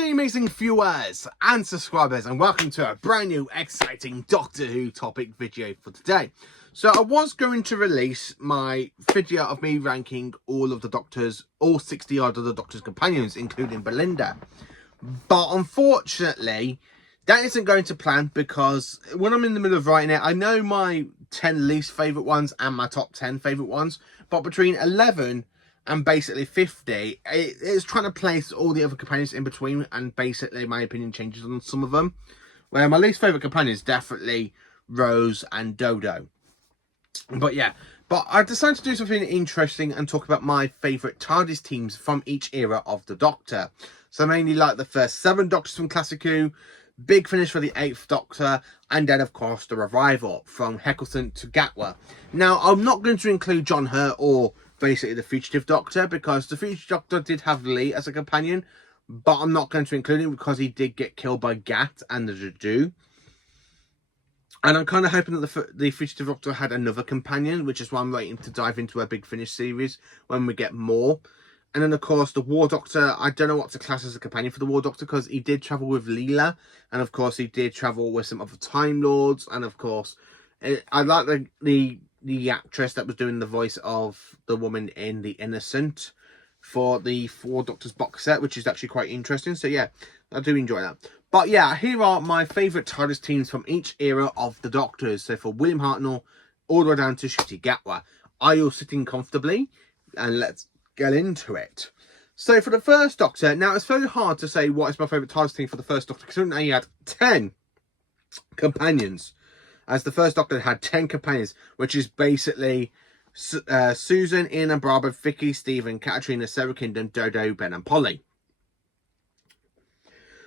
day, amazing viewers and subscribers, and welcome to a brand new exciting Doctor Who topic video for today. So I was going to release my video of me ranking all of the Doctors, all 60 odd of the Doctor's companions, including Belinda. But unfortunately, that isn't going to plan because when I'm in the middle of writing it, I know my 10 least favourite ones and my top 10 favourite ones, but between 11 and basically 50, it's trying to place all the other companions in between, and basically my opinion changes on some of them. Where my least favourite companion is definitely Rose and Dodo. But I decided to do something interesting and talk about my favourite TARDIS teams from each era of the Doctor. So mainly like the first 7 Doctors from Classic Who, big finish for the 8th Doctor, and then of course the revival from Eccleston to Gatwa. Now I'm not going to include John Hurt or basically the Fugitive Doctor, because the Fugitive Doctor did have Lee as a companion, but I'm not going to include him because he did get killed by Gat and the Juju. And I'm kind of hoping that the Fugitive Doctor had another companion, which is why I'm waiting to dive into a Big Finish series when we get more. And then, of course, the War Doctor, I don't know what to class as a companion for the War Doctor, because he did travel with Leela, and of course he did travel with some other Time Lords, and of course, I like the actress that was doing the voice of the woman in The Innocent for the 4 Doctors box set, which is actually quite interesting. So yeah, I do enjoy that. But yeah, here are my favourite TARDIS teams from each era of the Doctors. So for William Hartnell, all the way down to Ncuti Gatwa. Are you sitting comfortably? And let's get into it. So for the first Doctor, now it's very hard to say what is my favourite TARDIS team for the first Doctor, because he had 10 companions. As the first Doctor had 10 companions, which is basically Susan, Ian and Barbara, Vicky, Stephen, Katrina, Sarah Kingdom, Dodo, Ben and Polly.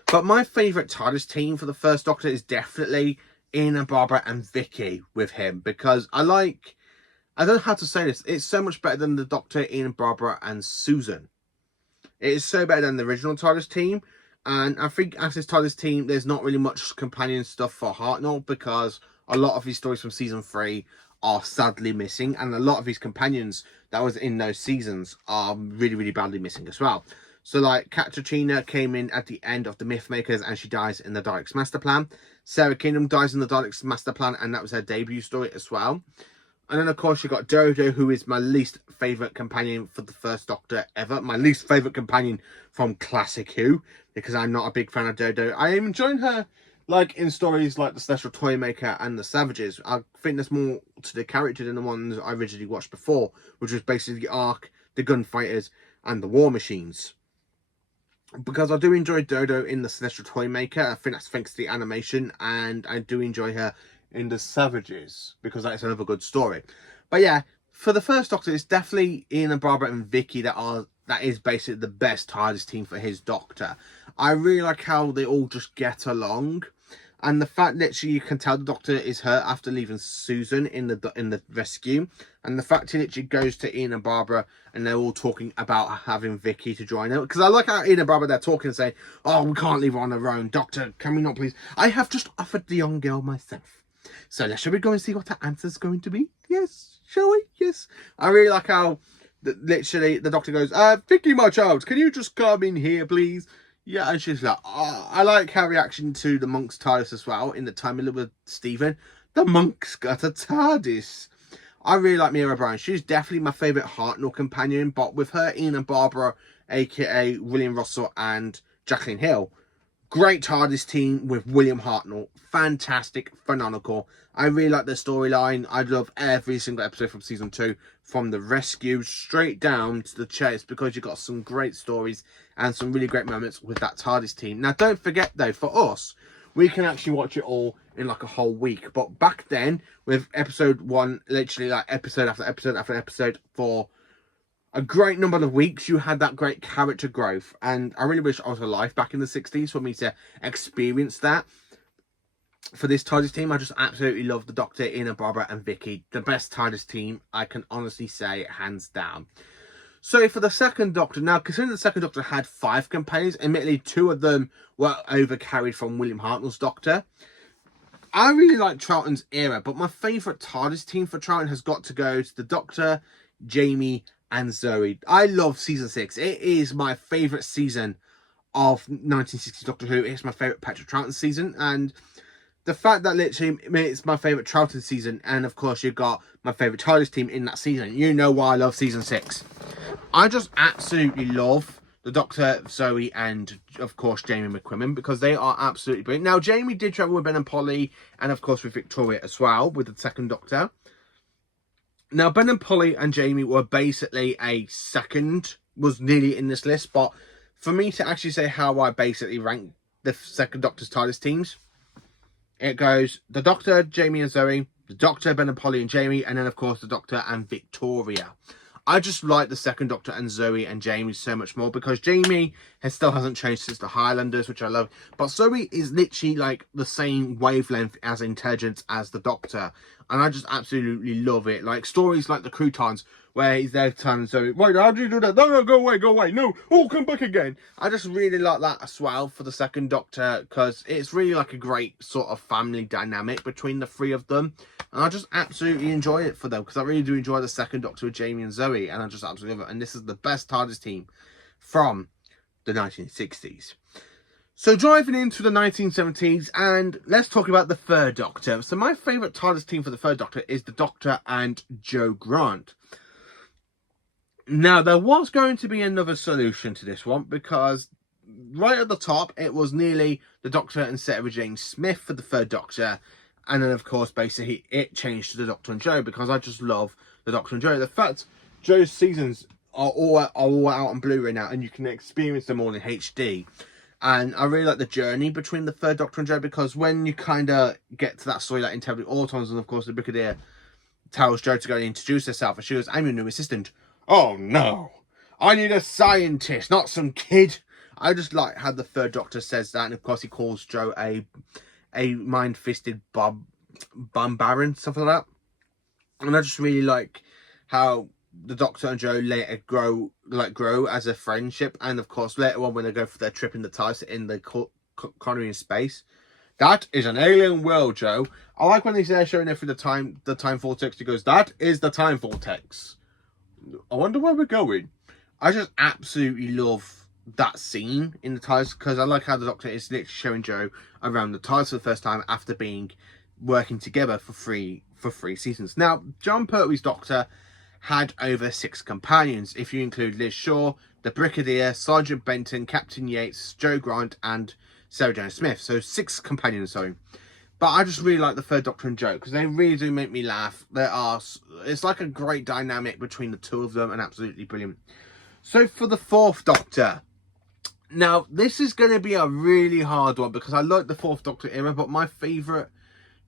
But my favourite TARDIS team for the first Doctor is definitely Ian and Barbara and Vicky with him, because I don't know how to say this, it's so much better than the Doctor, Ian, Barbara and Susan. It is so better than the original TARDIS team. And I think as this TARDIS team, there's not really much companion stuff for Hartnell, because a lot of his stories from season 3 are sadly missing, and a lot of his companions that was in those seasons are really, really badly missing as well. So like Katrina came in at the end of the Mythmakers, and she dies in the Daleks Master Plan. Sarah Kingdom dies in the Daleks Master Plan, and that was her debut story as well. And then of course you got Dodo, who is my least favourite companion for the first Doctor ever. My least favourite companion from Classic Who, because I'm not a big fan of Dodo. I am enjoying her like in stories like the Celestial Toymaker and the Savages. I think there's more to the character than the ones I originally watched before, which was basically the Ark, the Gunfighters and the War Machines. Because I do enjoy Dodo in the Celestial Toymaker. I think that's thanks to the animation, and I do enjoy her in the Savages because that's another good story. But yeah, for the first Doctor, it's definitely Ian and Barbara and Vicky that is basically the best TARDIS team for his Doctor. I really like how they all just get along, and the fact that you can tell the Doctor is hurt after leaving Susan in the rescue, and the fact he literally goes to Ian and Barbara and they're all talking about having Vicky to join her. Because I like how Ian and Barbara, they're talking and saying, "Oh, we can't leave her on her own. Doctor, can we not please? I have just offered the young girl myself. So shall we go and see what her answer's going to be? Yes, shall we? Yes." I really like how literally the Doctor goes, "Vicky, my child, can you just come in here, please?" Yeah, and she's like, oh. I like her reaction to the monk's TARDIS as well in the time with Stephen. The monk's got a TARDIS. I really like Mira Brown. She's definitely my favourite Hartnell companion, but with her, Ian and Barbara, aka William Russell and Jacqueline Hill, great TARDIS team with William Hartnell. Fantastic, phenomenal. I really like the storyline. I love every single episode from season 2, from the rescue straight down to the chase, because you've got some great stories and some really great moments with that TARDIS team. Now, don't forget though, for us, we can actually watch it all in like a whole week. But back then, with episode 1, literally like episode after episode after episode for a great number of weeks, you had that great character growth. And I really wish I was alive back in the 60s for me to experience that. For this TARDIS team, I just absolutely love the Doctor, Ian and Barbara and Vicky. The best TARDIS team, I can honestly say, hands down. So for the second Doctor, now considering the second Doctor had 5 companions, admittedly 2 of them were overcarried from William Hartnell's Doctor. I really like Charlton's era, but my favourite TARDIS team for Charlton has got to go to the Doctor, Jamie and Zoe. I love season 6. It is my favourite season of 1960s Doctor Who. It's my favourite Patrick Troughton season, and the fact that literally it's my favourite Troughton season, and of course you've got my favourite TARDIS team in that season. You know why I love season 6. I just absolutely love the Doctor, Zoe, and of course Jamie McQuillan, because they are absolutely brilliant. Now, Jamie did travel with Ben and Polly, and of course with Victoria as well, with the second Doctor. Now, Ben and Polly and Jamie were basically a second, was nearly in this list, but for me to actually say how I basically rank the second Doctor's TARDIS teams, it goes the Doctor, Jamie and Zoe, the Doctor, Ben and Polly and Jamie, and then of course the Doctor and Victoria. I just like the second Doctor and Zoe and Jamie so much more, because Jamie still hasn't changed since the Highlanders, which I love. But Zoe is literally like the same wavelength as intelligence as the Doctor. And I just absolutely love it. Like stories like the Croutons, where he's there telling Zoe, wait, how do you do that? No, go away, no, oh, come back again. I just really like that as well for the second Doctor, because it's really like a great sort of family dynamic between the three of them. And I just absolutely enjoy it for them, because I really do enjoy the second Doctor with Jamie and Zoe, and I just absolutely love it. And this is the best TARDIS team from the 1960s. So driving into the 1970s, and let's talk about the third Doctor. So my favourite TARDIS team for the third Doctor is the Doctor and Jo Grant. Now, there was going to be another solution to this one, because right at the top, it was nearly the Doctor and Sarah Jane Smith for the third Doctor. And then, of course, basically, it changed to the Doctor and Jo, because I just love the Doctor and Jo. The fact Jo's seasons are all out on Blu-ray now, and you can experience them all in HD. And I really like the journey between the third Doctor and Jo, because when you kind of get to that story, like in Terribly Autons, and of course, the Brigadier tells Jo to go and introduce herself, and she goes, I'm your new assistant. Oh, no. I need a scientist, not some kid. I just like how the third Doctor says that, and of course, he calls Jo a mind-fisted Baron, something like that. And I just really like how the Doctor and Jo later grow as a friendship, and of course later on when they go for their trip in the TARDIS in the colony in space. That is an alien world, Jo. I like when he's there showing it through the time vortex. He goes, that is the time vortex. I wonder where we're going. I just absolutely love that scene in the TARDIS, because I like how the Doctor is literally showing Jo around the TARDIS for the first time after working together for three seasons. Now, John Pertwee's Doctor had over 6 companions, if you include Liz Shaw, the Brigadier, Sergeant Benton, Captain Yates, Jo Grant, and Sarah Jane Smith. So 6 companions, sorry. But I just really like the third Doctor and Jo, because they really do make me laugh. It's like a great dynamic between the two of them, and absolutely brilliant. So for the fourth Doctor, now this is going to be a really hard one, because I like the fourth Doctor era, but my favourite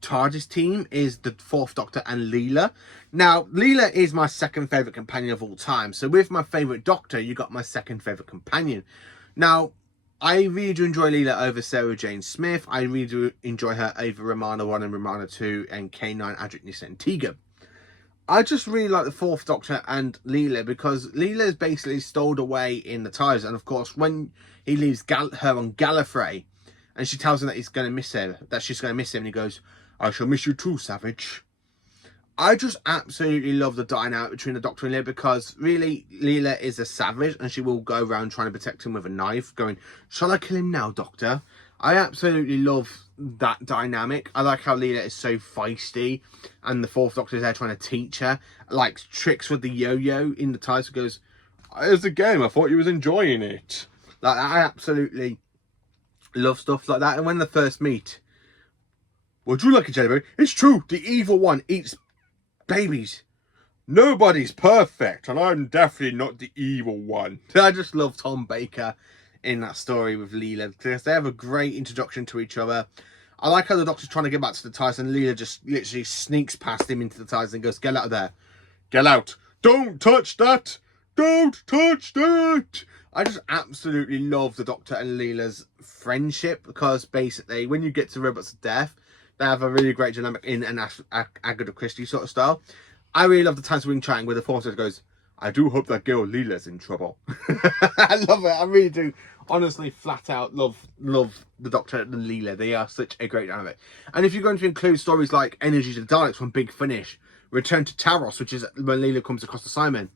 TARDIS team is the fourth Doctor and Leela. Now, Leela is my second favourite companion of all time. So with my favourite Doctor, you got my second favourite companion. Now, I really do enjoy Leela over Sarah Jane Smith. I really do enjoy her over Romana 1 and Romana 2 and K9, Adric, Nyssa and Tegan. I just really like the fourth Doctor and Leela, because Leela is basically stowed away in the TARDIS. And of course, when he leaves her on Gallifrey, and she tells him that she's going to miss him, and he goes, I shall miss you too, Savage. I just absolutely love the dynamic between the Doctor and Leela, because really, Leela is a savage, and she will go around trying to protect him with a knife, going, shall I kill him now, Doctor? I absolutely love that dynamic. I like how Leela is so feisty, and the fourth Doctor is there trying to teach her, like, tricks with the yo-yo in the TARDIS. Goes, it's a game, I thought you was enjoying it. Like, I absolutely love stuff like that. And when they first meet, would you like a jelly baby? It's true, the evil one eats babies. Nobody's perfect, and I'm definitely not the evil one. I just love Tom Baker in that story with Leela, because they have a great introduction to each other. I like how the Doctor's trying to get back to the TARDIS, and Leela just literally sneaks past him into the TARDIS and goes, get out of there. Get out. Don't touch that. Don't touch that. I just absolutely love the Doctor and Leela's friendship, because basically when you get to Robots of Death, they have a really great dynamic in an Agatha Christie sort of style. I really love the Times Wing chatting where the fourth Doctor goes, I do hope that girl Leela's in trouble. I love it. I really do. Honestly, flat out love the Doctor and Leela. They are such a great dynamic. And if you're going to include stories like Energy to the Daleks from Big Finish, Return to Taros, which is when Leela comes across the Simon,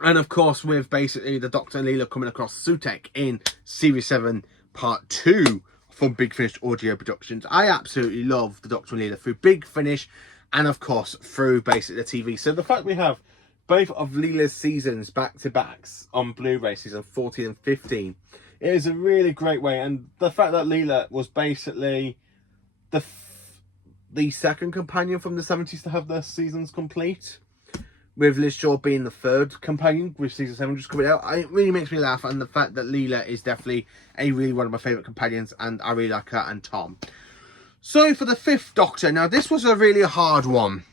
And of course, with basically the Doctor and Leela coming across Sutek in Series 7 Part 2 from Big Finish Audio Productions. I absolutely love the Doctor and Leela through Big Finish and of course through basically the TV. So the fact we have both of Leela's seasons back-to-backs on Blu-ray, season 14 and 15, it is a really great way. And the fact that Leela was basically the second companion from the 70s to have their seasons complete, with Liz Shaw being the third companion with season 7 just coming out, it really makes me laugh. And the fact that Leela is definitely really one of my favourite companions, and I really like her and Tom. So for the 5th Doctor, now this was a really hard one,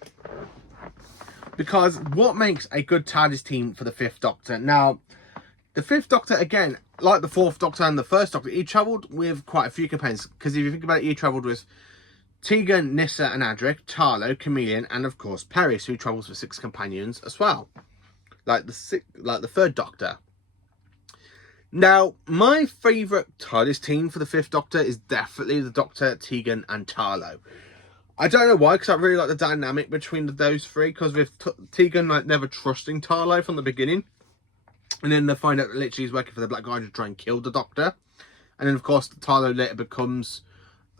because what makes a good TARDIS team for the 5th Doctor? Now, the 5th Doctor, again, like the 4th Doctor and the 1st Doctor, he travelled with quite a few companions, because if you think about it, he travelled with Tegan, Nyssa and Adric, Tarlo, Chameleon, and of course Perry, who travels with 6 companions as well, like the 3rd Doctor. Now, my favourite TARDIS team for the 5th Doctor is definitely the Doctor, Tegan, and Tarlo. I don't know why, because I really like the dynamic between those three. Because with Tegan like never trusting Tarlo from the beginning, and then they find out that literally he's working for the Black Guardian to try and kill the Doctor, and then of course Tarlo later becomes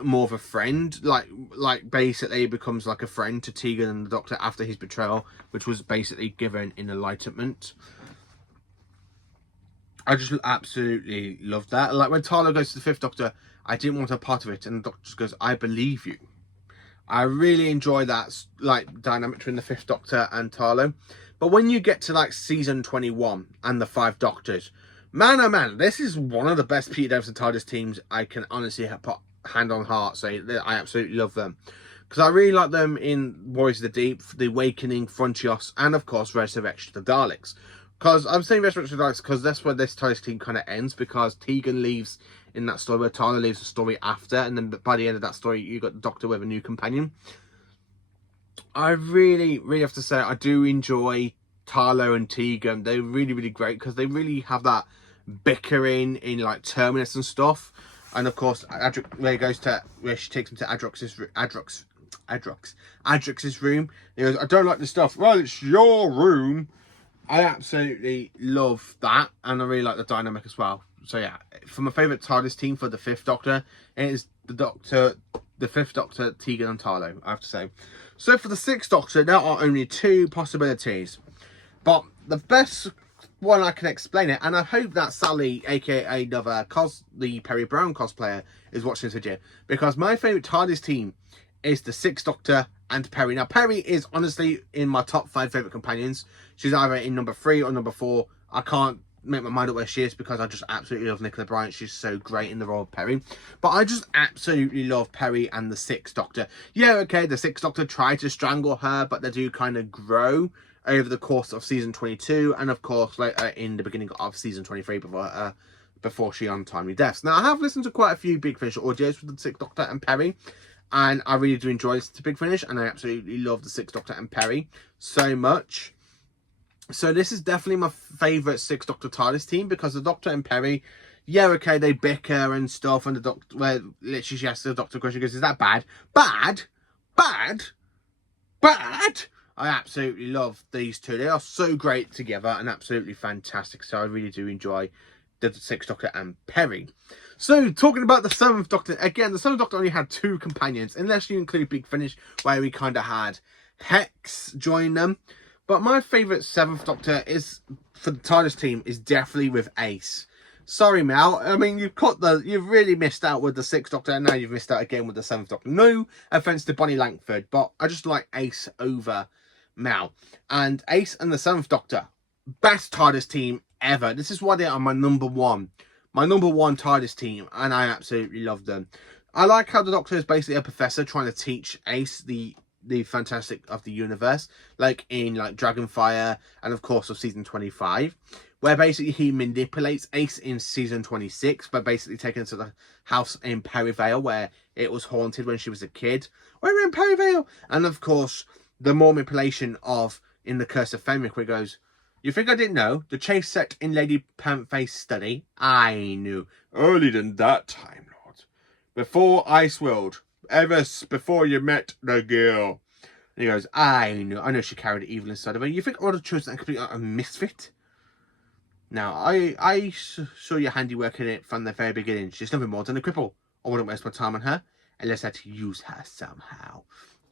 more of a friend, like basically becomes like a friend to Tegan and the Doctor after his betrayal, which was basically given in Enlightenment. I just absolutely love that. Like when Tarlo goes to the 5th Doctor, I didn't want a part of it, and the Doctor just goes, I believe you. I really enjoy that like dynamic between the 5th Doctor and Tarlo. But when you get to like season 21 and the 5 Doctors, man oh man, this is one of the best Peter Davison TARDIS teams I can honestly put hand on heart say that I absolutely love them, because I really like them in Warriors of the Deep, The Awakening, Frontios, and of course Resurrection of the Daleks. Because I'm saying Resurrection of the Daleks because that's where this TARDIS team kind of ends, because Tegan leaves in that story, where Tarlo leaves the story after, and then by the end of that story you got the Doctor with a new companion. I really have to say I do enjoy Tarlo and Tegan. They're really great, because they really have that bickering in like Terminus and stuff. And of course, where she takes him to Adrox's room. He goes, I don't like this stuff. Well, it's your room. I absolutely love that, and I really like the dynamic as well. So yeah, for my favourite TARDIS team for the 5th Doctor, it is the 5th Doctor, Tegan and Tarlo, I have to say. So for the 6th Doctor, there are only 2 possibilities, but the best one I can explain it, and I hope that Sally, aka the Perry Brown cosplayer, is watching this video, because my favourite TARDIS team is the 6th Doctor and Perry. Now, Perry is honestly in my top 5 favourite companions. She's either in number 3 or number 4. I can't make my mind up where she is, because I just absolutely love Nicola Bryant. She's so great in the role of Perry. But I just absolutely love Perry and the 6th Doctor. Yeah, okay, the 6th Doctor tried to strangle her, but they do kind of grow over the course of season 22, and of course later in the beginning of season 23 before she untimely deaths. Now, I have listened to quite a few Big Finish audios with the 6th Doctor and Perry, and I really do enjoy listening to Big Finish, and I absolutely love the 6th Doctor and Perry so much. So this is definitely my favourite 6th Doctor TARDIS team, because the Doctor and Perry, yeah, okay, they bicker and stuff, and the Doctor, where literally she asks the Doctor a question, goes, is that bad? Bad? Bad? Bad? I absolutely love these two. They are so great together and absolutely fantastic. So I really do enjoy the 6th Doctor and Perry. So talking about the 7th Doctor, again, the 7th Doctor only had 2 companions, unless you include Big Finish, where we kind of had Hex join them. But my favourite 7th Doctor is, for the TARDIS team, is definitely with Ace. Sorry, Mal. I mean, you've really missed out with the 6th Doctor, and now you've missed out again with the 7th Doctor. No offence to Bonnie Langford, but I just like Ace over Mal. And Ace and the 7th Doctor, best TARDIS team ever. This is why they are my number one TARDIS team, and I absolutely love them. I like how the Doctor is basically a professor trying to teach Ace the fantastic of the universe, like in like Dragonfire, and of course of season 25, where basically he manipulates Ace in season 26 by basically taking her to the house in Perivale, where it was haunted when she was a kid. We're in Perivale, and of course the more manipulation of in the Curse of Fenric, where it goes, you think I didn't know? The chase set in Lady Pantface's study? I knew. Earlier than that time, Lord. Before Iceworld. Ever before you met the girl. And he goes, I know she carried evil inside of her. You think I would have chosen that complete a misfit? Now, I saw your handiwork in it from the very beginning. She's nothing more than a cripple. I wouldn't waste my time on her unless I had to use her somehow.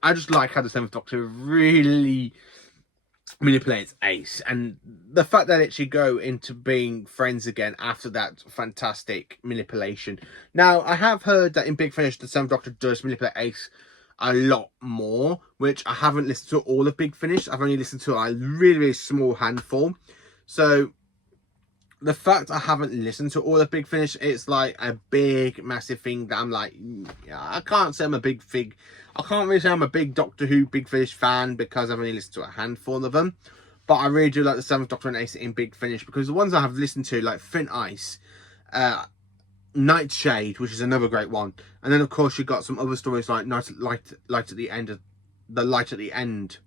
I just like how the 7th Doctor really manipulates Ace, and the fact that it should go into being friends again after that fantastic manipulation. Now, I have heard that in Big Finish, the 7th Doctor does manipulate Ace a lot more, which I haven't listened to all of Big Finish. I've only listened to a really, really small handful. So the fact I haven't listened to all of Big Finish, it's like a big, massive thing that I'm like, I can't say I'm a big thing. I can't really say I'm a big Doctor Who Big Finish fan because I've only listened to a handful of them. But I really do like the 7th Doctor and Ace in Big Finish, because the ones I have listened to, like Thin Ice, Nightshade, which is another great one. And then, of course, you've got some other stories like Light at the End,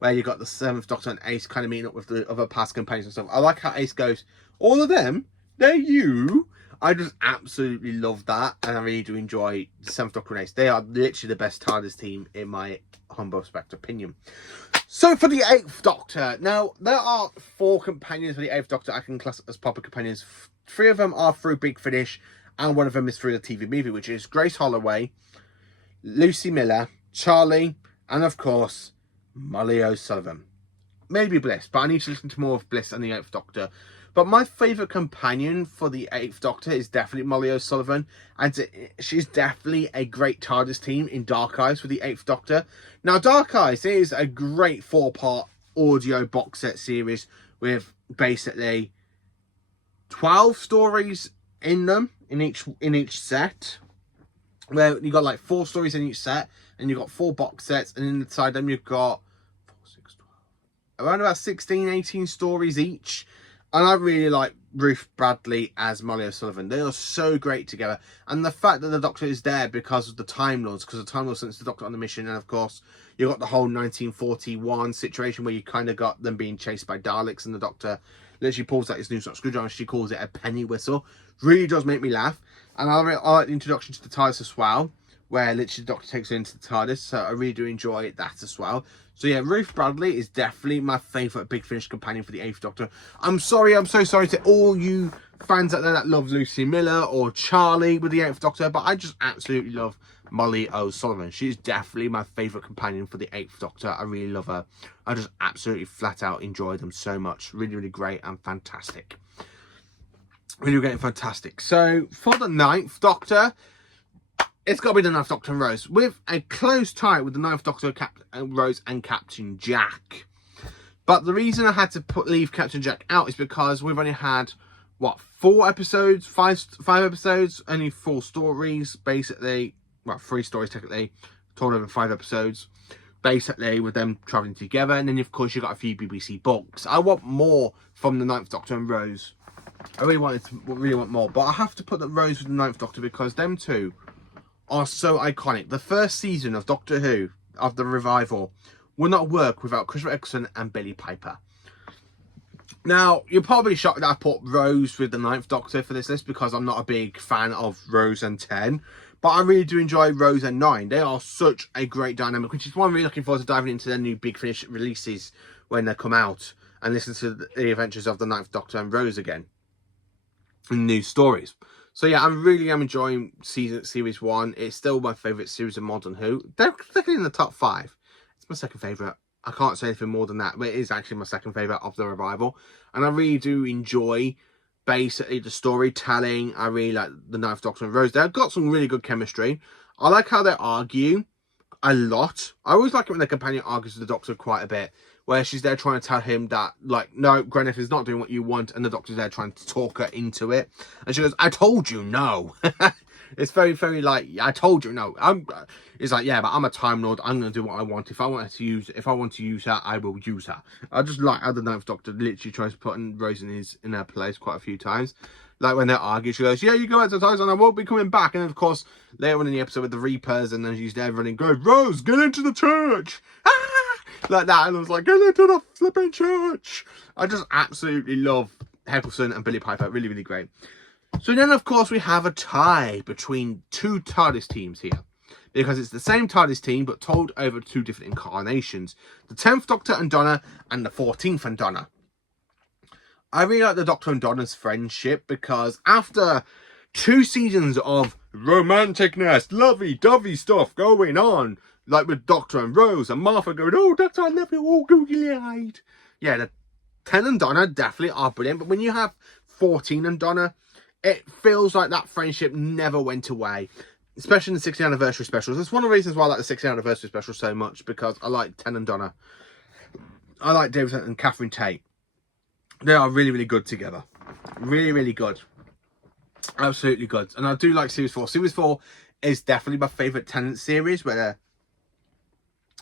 where you got the 7th Doctor and Ace kind of meeting up with the other past companions and stuff. I like how Ace goes, all of them, they're you. I just absolutely love that, and I really do enjoy the 7th Doctor and Ace. They are literally the best TARDIS team, in my humble respect opinion. So for the 8th Doctor, now there are 4 companions for the 8th Doctor I can class as proper companions. 3 of them are through Big Finish, and 1 of them is through the TV movie, which is Grace Holloway, Lucy Miller, Charlie, and of course, Molly O'Sullivan. Maybe Bliss, but I need to listen to more of Bliss and the 8th Doctor. But my favourite companion for the 8th Doctor is definitely Molly O'Sullivan. And she's definitely a great TARDIS team in Dark Eyes for the 8th Doctor. Now, Dark Eyes is a great 4-part audio box set series with basically 12 stories in them, in each set. Where you got like 4 stories in each set, and you've got 4 box sets, and inside them you've got 4, 6, 12, around about 16, 18 stories each. And I really like Ruth Bradley as Molly O'Sullivan. They are so great together. And the fact that the Doctor is there because of the Time Lords, because the Time Lords sent the Doctor on the mission. And of course, you got the whole 1941 situation where you kind of got them being chased by Daleks, and the Doctor literally pulls out his new screwdriver, and she calls it a penny whistle. Really does make me laugh. And I like the introduction to the TARDIS as well, where literally the Doctor takes her into the TARDIS. So I really do enjoy that as well. So yeah, Ruth Bradley is definitely my favourite Big Finish companion for the 8th Doctor. I'm so sorry to all you fans out there that love Lucy Miller or Charlie with the 8th Doctor, but I just absolutely love Molly O'Sullivan. She's definitely my favourite companion for the 8th Doctor. I really love her. I just absolutely flat out enjoy them so much. Really, really great and fantastic. Really getting fantastic. So for the 9th Doctor, it's got to be the 9th Doctor and Rose, with a close tie with the 9th Doctor, Rose and Captain Jack. But the reason I had to leave Captain Jack out is because we've only had, what, 4 episodes? 5 episodes? Only 4 stories, basically. Well, 3 stories, technically. Told over 5 episodes. Basically, with them travelling together. And then, of course, you've got a few BBC books. I want more from the 9th Doctor and Rose. I really want more. But I have to put the Rose with the 9th Doctor because them two are so iconic. The first season of Doctor Who, of the revival, would not work without Christopher Eccleston and Billie Piper. Now, you're probably shocked that I put Rose with the 9th Doctor for this list because I'm not a big fan of Rose and 10. But I really do enjoy Rose and 9. They are such a great dynamic, which is why I'm really looking forward to diving into their new Big Finish releases when they come out and listen to the adventures of the 9th Doctor and Rose again. And new stories. So yeah, I really am enjoying series 1. It's still my favourite series of Modern Who. They're definitely in the top 5. It's my second favourite. I can't say anything more than that, but it is actually my second favourite of the revival. And I really do enjoy basically the storytelling. I really like the 9th Doctor and Rose. They've got some really good chemistry. I like how they argue a lot. I always like it when the companion argues with the Doctor quite a bit, where she's there trying to tell him that, like, no, Gwyneth is not doing what you want, and the Doctor's there trying to talk her into it. And she goes, I told you no. It's very, very like, I told you no. It's like, yeah, but I'm a Time Lord. I'm going to do what I want. If I want to use her, I will use her. I just like how the 9th Doctor literally tries to put Rose in her place quite a few times. Like when they're arguing, she goes, yeah, you go out to the TARDIS and I won't be coming back. And of course, later on in the episode with the Reapers, and then she's there running, go, Rose, get into the church. Ah! Like that. And I was like, get into the flipping church. I just absolutely love Eccleston and Billie Piper. Really, really great. So then, of course, we have a tie between 2 TARDIS teams here, because it's the same TARDIS team, but told over 2 different incarnations. The 10th Doctor and Donna, and the 14th and Donna. I really like the Doctor and Donna's friendship, because after 2 seasons of romanticness, lovey-dovey stuff going on, like with Doctor and Rose and Martha going, oh, Doctor, I love you, all googly-eyed. Yeah, the 10 and Donna definitely are brilliant, but when you have 14 and Donna, it feels like that friendship never went away, especially in the 60th anniversary specials. That's one of the reasons why I like the 60th anniversary special so much, because I like 10 and Donna. I like David and Catherine Tate. They are really, really good together. Really, really good. Absolutely good. And I do like Series 4. Series 4 is definitely my favourite Tennant series, where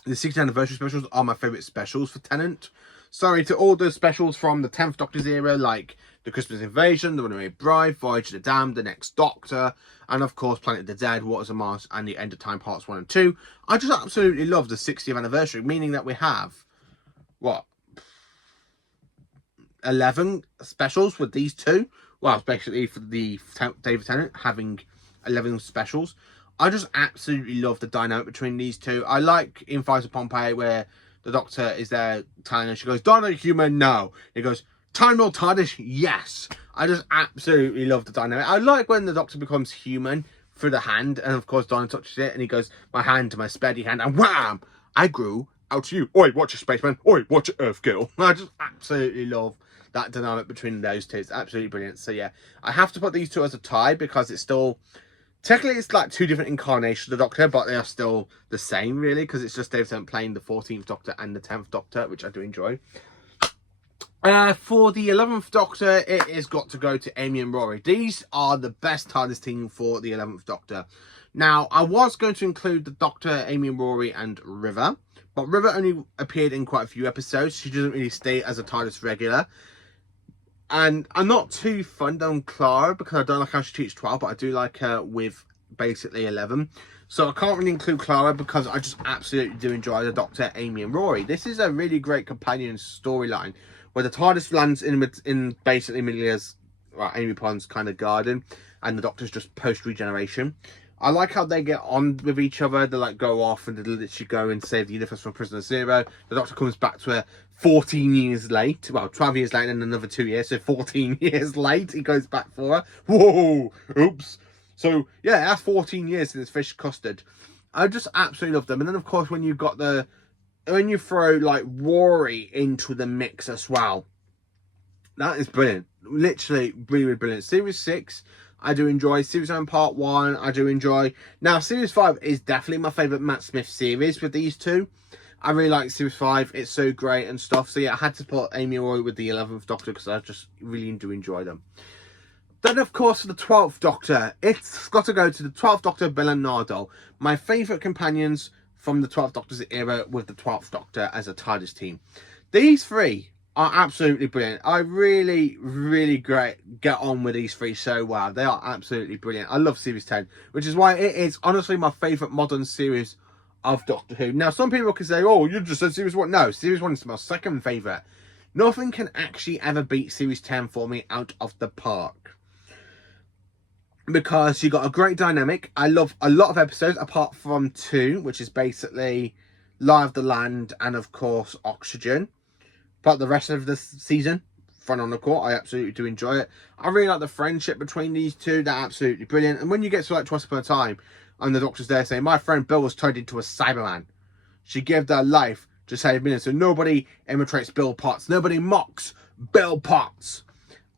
the 60th anniversary specials are my favourite specials for Tennant. Sorry to all the specials from the 10th Doctor's era, like The Christmas Invasion, The Runaway Bride, Voyage of the Damned, The Next Doctor, and of course Planet of the Dead, Waters of Mars, and The End of Time Parts 1 and 2. I just absolutely love the 60th anniversary, meaning that we have, what, 11 specials with these two? Well, basically for the David Tennant having 11 specials. I just absolutely love the dynamic between these two. I like in Fires of Pompeii, where the Doctor is there telling her, she goes, Donna, human, no. He goes, Time Lord TARDIS, yes. I just absolutely love the dynamic. I like when the Doctor becomes human through the hand, and of course Donna touches it, and he goes, my hand to my speddy hand, and wham! I grew out to you. Oi, watch it, spaceman. Oi, watch it, Earth girl. I just absolutely love that dynamic between those two. It's absolutely brilliant. So yeah, I have to put these two as a tie, because it's still, technically it's like 2 different incarnations of the Doctor, but they are still the same, really, because it's just David Tennant playing the 14th Doctor and the 10th Doctor, which I do enjoy. For the 11th Doctor, it has got to go to Amy and Rory. These are the best TARDIS team for the 11th Doctor. Now, I was going to include the Doctor, Amy and Rory, and River, but River only appeared in quite a few episodes. She doesn't really stay as a TARDIS regular. And I'm not too fond on Clara, because I don't like how she treats 12, but I do like her with basically 11. So I can't really include Clara, because I just absolutely do enjoy the Doctor, Amy and Rory. This is a really great companion storyline, where the TARDIS lands in basically Amelia's, well, Amy Pond's kind of garden, and the Doctor's just post-regeneration. I like how they get on with each other. They like go off and they literally go and save the universe from Prisoner Zero. The Doctor comes back to her 14 years late. Well, 12 years late and another 2 years. So 14 years late, he goes back for her. Whoa! Oops. So, yeah, that's 14 years since Fish Custard. I just absolutely love them. And then, of course, when you throw, like, Rory into the mix as well, that is brilliant. Literally, really, really brilliant. Series 6, I do enjoy. Series 7 Part 1, I do enjoy. Now, Series 5 is definitely my favourite Matt Smith series with these two. I really like Series 5. It's so great and stuff. So, yeah, I had to put Amy and Rory with the 11th Doctor, because I just really do enjoy them. Then, of course, for the 12th Doctor, it's got to go to the 12th Doctor, Bill and Nardole. My favourite companions from the 12th Doctor's era with the 12th Doctor as a TARDIS team. These three are absolutely brilliant. I really, really get on with these three so well. They are absolutely brilliant. I love Series 10, which is why it is honestly my favourite modern series of Doctor Who. Now, some people can say, oh, you just said Series 1. No, Series 1 is my second favourite. Nothing can actually ever beat Series 10 for me out of the park, because you got a great dynamic. I love a lot of episodes apart from 2, which is basically Lie of the Land and of course Oxygen. But the rest of the season, Front on the Court, I absolutely do enjoy it. I really like the friendship between these two. They're absolutely brilliant. And when you get to like Twice Upon a Time, and the Doctor's there saying, my friend Bill was turned into a Cyberman. She gave their life to save millions. So nobody imitates Bill Potts. Nobody mocks Bill Potts.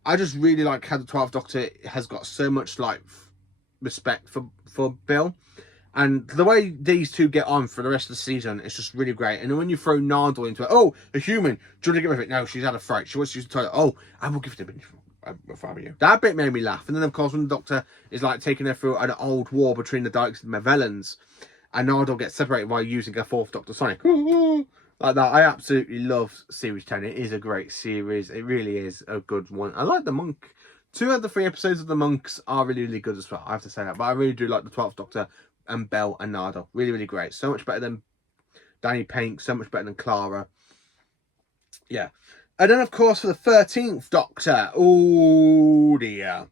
I just really like how the 12th Doctor has got so much like respect for Bill, and the way these two get on for the rest of the season is just really great. And then when you throw Nardole into it, oh, a human, do you want to get rid of it? No, she's had a fright. She wants to use the toilet. Oh, I will give it a bit if I were you. That bit made me laugh. And then of course when the Doctor is like taking her through an old war between the Dykes and the Mavellans, and Nardole gets separated by using a 4th Doctor Sonic. Like that. I absolutely love Series 10. It is a great series. It really is a good one. I like the Monk. 2 of the 3 episodes of the Monks are really, really good as well. I have to say that. But I really do like the 12th Doctor and Bell and Nardole. Really, really great. So much better than Danny Pink. So much better than Clara. Yeah. And then, of course, for the 13th Doctor. Oh, dear.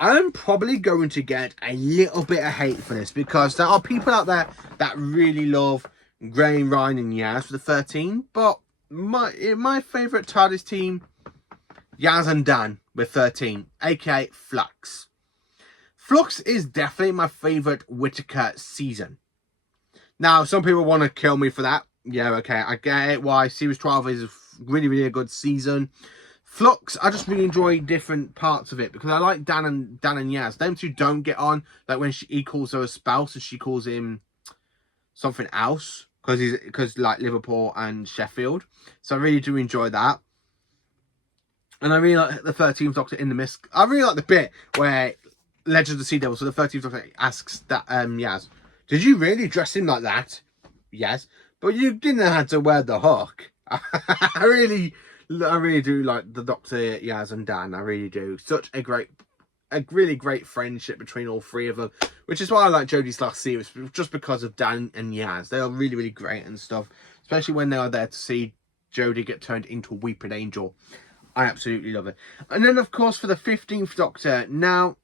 I'm probably going to get a little bit of hate for this, because there are people out there that really love Graham, Ryan and Yaz for the 13, but my favourite TARDIS team Yaz and Dan with 13, aka Flux. Flux is definitely my favourite Whittaker season. Now, some people want to kill me for that. Yeah, okay, I get it. Why Series 12 is really a good season. Flux, I just really enjoy different parts of it because I like Dan and Yaz. Them two don't get on. Like when he calls her a spouse and she calls him something else because like Liverpool and Sheffield. So I really do enjoy that. And I really like the 13th Doctor in the Mist. I really like the bit where Legend of the Sea Devil. So the 13th Doctor asks that Yaz, "Did you really dress him like that?" Yes, but you didn't have to wear the hook. I really do like the Doctor, Yaz and Dan. I really do. Such a really great friendship between all three of them, which is why I like Jodie's last series, just because of Dan and Yaz. They are really great and stuff, especially when they are there to see Jodie get turned into a weeping angel. I absolutely love it. And then, of course, for the 15th Doctor, now,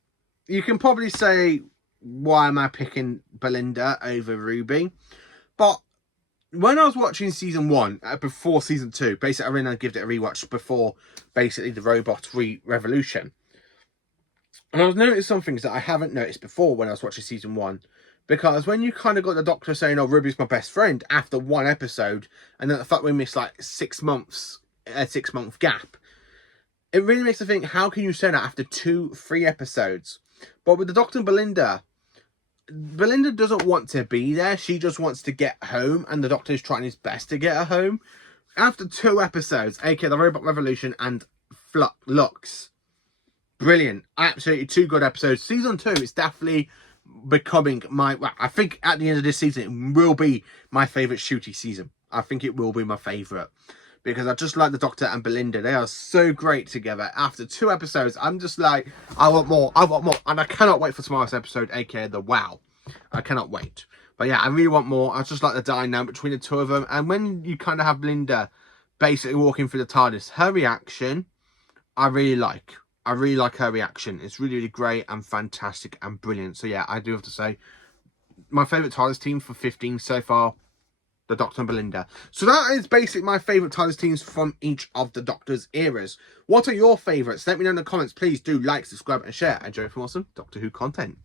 you can probably say, why am I picking Belinda over Ruby? But when I was watching season 1, before season 2, basically I really gave it a rewatch before, basically, the robot revolution. And I was noticing some things that I haven't noticed before when I was watching season 1. Because when you kind of got the Doctor saying, "Oh, Ruby's my best friend," after one episode, and then the fact we missed like 6 months, a 6-month gap, it really makes me think, how can you say that after 2-3 episodes? But with the Doctor and Belinda doesn't want to be there. She just wants to get home, and the Doctor is trying his best to get her home. After 2 episodes, aka the Robot Revolution and Lux, brilliant. Absolutely 2 good episodes. Season 2 is definitely becoming I think at the end of this season, it will be my favourite Shooty season. I think it will be my favourite. Because I just like the Doctor and Belinda. They are so great together. After 2 episodes, I'm just like, I want more. And I cannot wait for tomorrow's episode, aka the Wow. I cannot wait. But yeah, I really want more. I just like the dynamic between the two of them. And when you kind of have Belinda basically walking through the TARDIS, her reaction, I really like. I really like her reaction. It's really great and fantastic and brilliant. So yeah, I do have to say, my favourite TARDIS team for 15 so far, the Doctor and Belinda. So that is basically my favourite TARDIS teams from each of the Doctor's eras. What are your favourites? Let me know in the comments. Please do like, subscribe and share. And join for more awesome Doctor Who content.